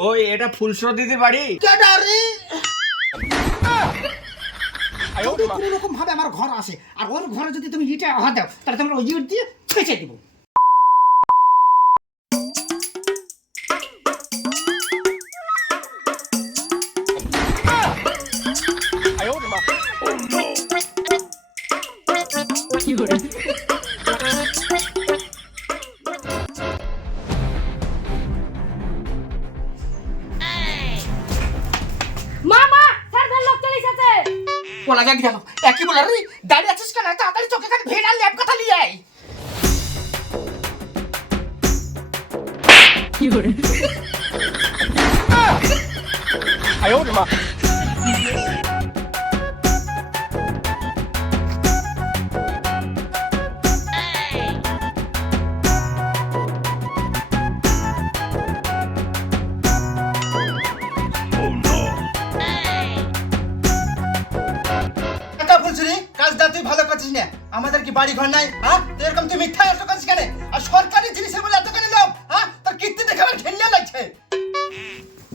কই এটা ফুলশো দিদি বাড়ি? কোনো রকম ভাবে আমার ঘর আসে আর ওর ঘরে যদি তুমি ইটা হাত দাও তাহলে তোমার ওই ইট দিয়ে ছেঁচে দিব। বলা যাক গেল একই বলা রে দাঁড়িয়ে আছিস কেন? তাড়াতাড়ি চোখে কানে ভেড়া ল্যাপ কথা নিয়ে আয়। টাকা বাড়ি ঘর নাই হ্যাঁ? এরকম তুই মিথ্যা এত কাজ কেন? আর সরকারি জিনিসের বলে এতখানি লোভ হ্যাঁ? তোর কীর্তি দেখে আমার ঘেন্না লাগছে।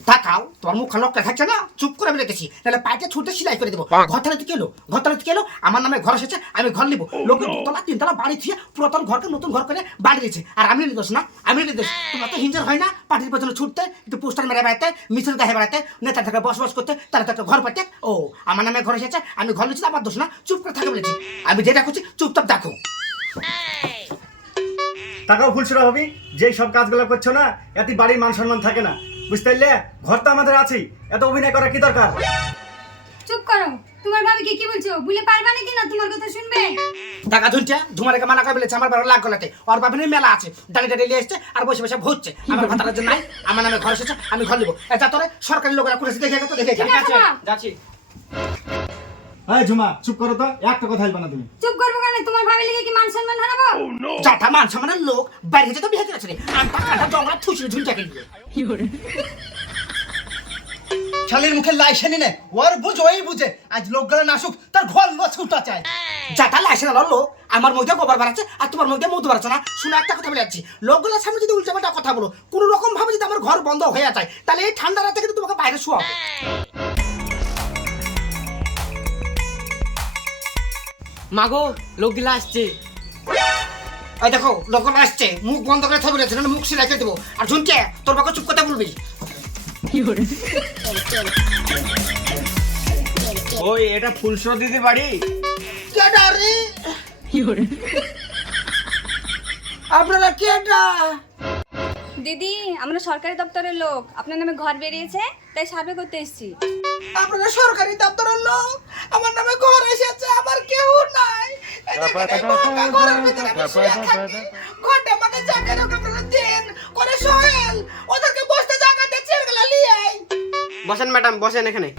তাকাও, তোর মুখ খালো থাকছে না? চুপ করে আমি রেখেছি। তাহলে পাইতে ছুটে সেলাই করে দেবো। ঘর তাহলে তুই কেলো ঘর তাহলে তুই কেলো আমার নামে ঘর এসেছে আমি ঘর নিবো। লোকে দুতলা তিনতলা বাড়ি থিয়ে পুরাতন ঘরকে নতুন ঘর করে বাড়ি দিয়েছে। আর আমি নির্দোষ না আমি নির্দোষ। তোমার তো হিঞ্জার হয় না পার্টির পেছনে ছুটতে একটু পোস্টার মেরে বেড়াতে মিছিল গায়ে বেড়াতে নেতা থেকে বসবাস করতে তারা তো একটা ঘর পাতে ও আমার নামে ঘর এসেছে আমি ঘর নিচ্ছি আমার দোষ না। চুপ করে থাকে বলেছি। আমি যেটা করছি চুপচাপ দেখো। টাকাও ফুলছুরা ভাবি যেই সব কাজগুলো করছ না এতে বাড়ির মান সম্মান থাকে না। বুঝতে পারলে? ঘর তো আমাদের আছেই। এত অভিনয় করার কি দরকার? চুপ করো। তোমার ভাবি কি কি বলছো? বলে পারবা নাকি না তোমার কথা শুনবে? টাকা মানা করে বলেছে আমার গলাতে। ওর মেলা আছে দাঁড়িয়ে দাঁড়িয়ে নিয়ে এসছে আর বসে বসে ভুজছে আমার ভাতার যে নাই আমার নামে ঘর এসেছে আমি ঘর নিবো। এটা তোরে সরকারি লোকেরা করেছে দেখে গেছো দেখে আছে যাচ্ছি। এই ঝুমা চুপ করো তো একটা কথা বলবা না তুমি। চুপ করব কেন? তোমার ভাবি লিগে কি মান সম্মান হারাবো? যাটা মান সম্মানের লোক বাইরে যেতে বিয়ে করেছে রে। আমি টাকাটা জঙ্গলা থুসলে ঝুলটাকে নিয়ে শালির মুখে লাইসেনি নে ওর বুঝ ওই বুঝে। আজ লোকগুলো নাসুক তার ঘর লছুটা চায় যাটা লাইসেন আলো লোক আমার মধ্যে গোবর বাড়াচ্ছে আর তোমার মধ্যে মধু বাড়াচ্ছে না। শুনে একটা কথা বলে যাচ্ছি। লোকগুলোর সামনে যদি উল্টাপাল্টা কথা বলো কোনো রকম ভাবে যদি আমার ঘর বন্ধ হয়ে যায় তাহলে এই ঠান্ডা রাতে কিন্তু তোমাকে বাইরে শোয়াবো মাগো লোকগুলা আসছে। এই দেখো লোকগুলো আসছে। মুখ বন্ধ করে থাকবে না মুখ সিলাই করে দেবো। আর শুনছে তোর বাবা চুপ কথা বলবি। ওই এটা ফুলসর দিদি বাড়ি? আপনারা কেডা? দিদি আমরা সরকারি দপ্তরের লোক। আপনার নামে ঘর বেরিয়েছে তাই সার্ভে করতে এসেছি। আপনারা সরকারি দপ্তরের লোক? আমার নামে ঘর এসেছে আমার কেউ নাই। ঘরের ভিতরে আমি শুয়ে থাকি। ঘরটা আমাকে জায়গা রেখে দিন। করে সোহেল ওদেরকে বসতে জায়গা দিয়ে চেয়ারগুলো নিয়ে আয়। বসেন ম্যাডাম বসেন এখানে।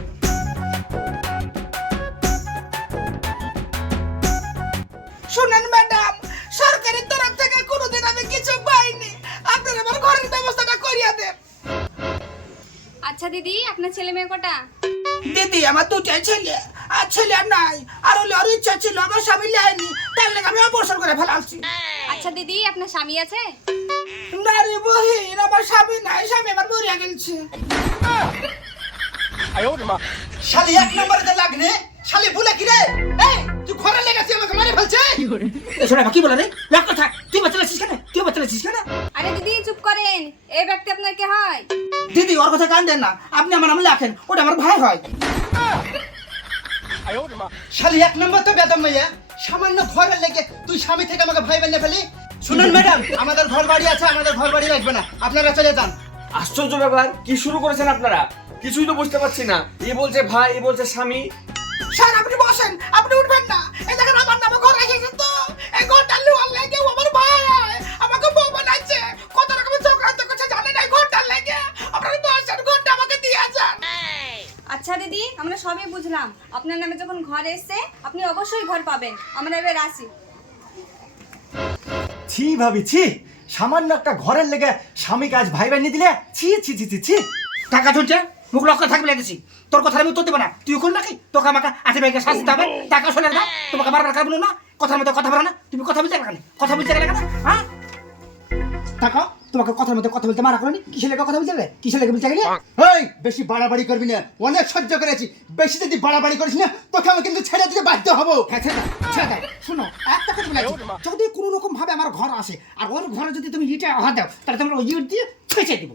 শুনেন ম্যাডাম সরকারি তরফ থেকে কোনোদিন আমি কিছু পাইনি। আপনারা আমার ঘরের ব্যবস্থাটা করিয়া দেন। আচ্ছা দিদি আপনার ছেলে মেয়ে কটা? দিদি আমার দুটাই ছেলে। আর ছেলে নাই। আর হলে ওর ইচ্ছা ছিল আমার স্বামী লেয়নি তার লেগে আমি অবসর করে ফেলাচ্ছি আচ্ছা দিদি আপনার স্বামী আছে? নারী বহির আমার স্বামী নাই স্বামী আমার মরিয়া গেছে শালি এক নম্বরে লাগনে শালি ভুলে কি রে? এই তুই ঘরে লেগেছিস আমাকে মারে ফেলছে? শোনা কি বলে রে? এক কথা তুই বাচ্চা আছিস কেন? তুই বাচ্চা আছিস কেন? আরে দিদি চুপ করেন। এই ব্যক্তি আপনার কে হয়? দিদি ওর কথা কান দেন না। আপনি আমার নাম লেখেন ওটা আমার ভাই হয়। শালি এক নম্বর তো বেদম মাইয়া। সামান্য ঘরের লেগে তুই স্বামী থেকে আমাকে ভাই বানিয়ে ফেলি শুনুন ম্যাডাম আমাদের ঘর বাড়ি আছে আমাদের ঘর বাড়ি লাগবে না। আপনারা চলে যান। আশ্চর্য ব্যাপার কি শুরু করেছেন আপনারা? কিছুই তো বুঝতে পারছি না। এ বলছে ভাই এ বলছে স্বামী। স্যার আপনি বসেন আপনি উঠবেন না। এই দেখেন আমার নামে ঘর এসেছে তো। এই ঘরটা লোয়ার লেগে আমরা সবই বুঝলাম। আপনার নামে যখন ঘর এসছে আপনি অবশ্যই ঘর পাবেন। আমরা এবার আসি। ছি ভাবি ছি। সামান্য একটা ঘরের লেগে স্বামী কাজ ভাই বানিয়ে দিলে ছি ছি ছি ছি ছি। টাকা চলছে মুখ লক্ষ্য থাকবে লেগেছি। তোর কথা আমি উত্তর দেবো না। তুই কোন নাকি? তোকে আমাকে আছে ব্যাংকে শাস্তি হবে। টাকা শোনে না তোমাকে বারবার কাজ বলো না। কথার মধ্যে কথা বলো না। তুমি কথা বলতে গেলে কথা বলতে গেলে কেন? হ্যাঁ? টাকা? তোমাকে কথার মধ্যে কথা বলতে মারা করনি? কিসের লেগে কথা বলতে হবে কিসের লেগে বলতে গেলে? এই বেশি বাড়াবাড়ি করবি না। অনেক সহ্য করেছি। বেশি যদি বাড়াবাড়ি করিস না, তোকে আমি কিন্তু ছেড়ে দিতে বাধ্য হব। হ্যাঁ শোনো, একটা কথা যদি কোনো রকম ভাবে আমার ঘর আসে, আর ওর ঘরে যদি তুমি ইটে হাত দাও, তাহলে তোমার ওই ইট দিয়ে ছেঁচে দিব।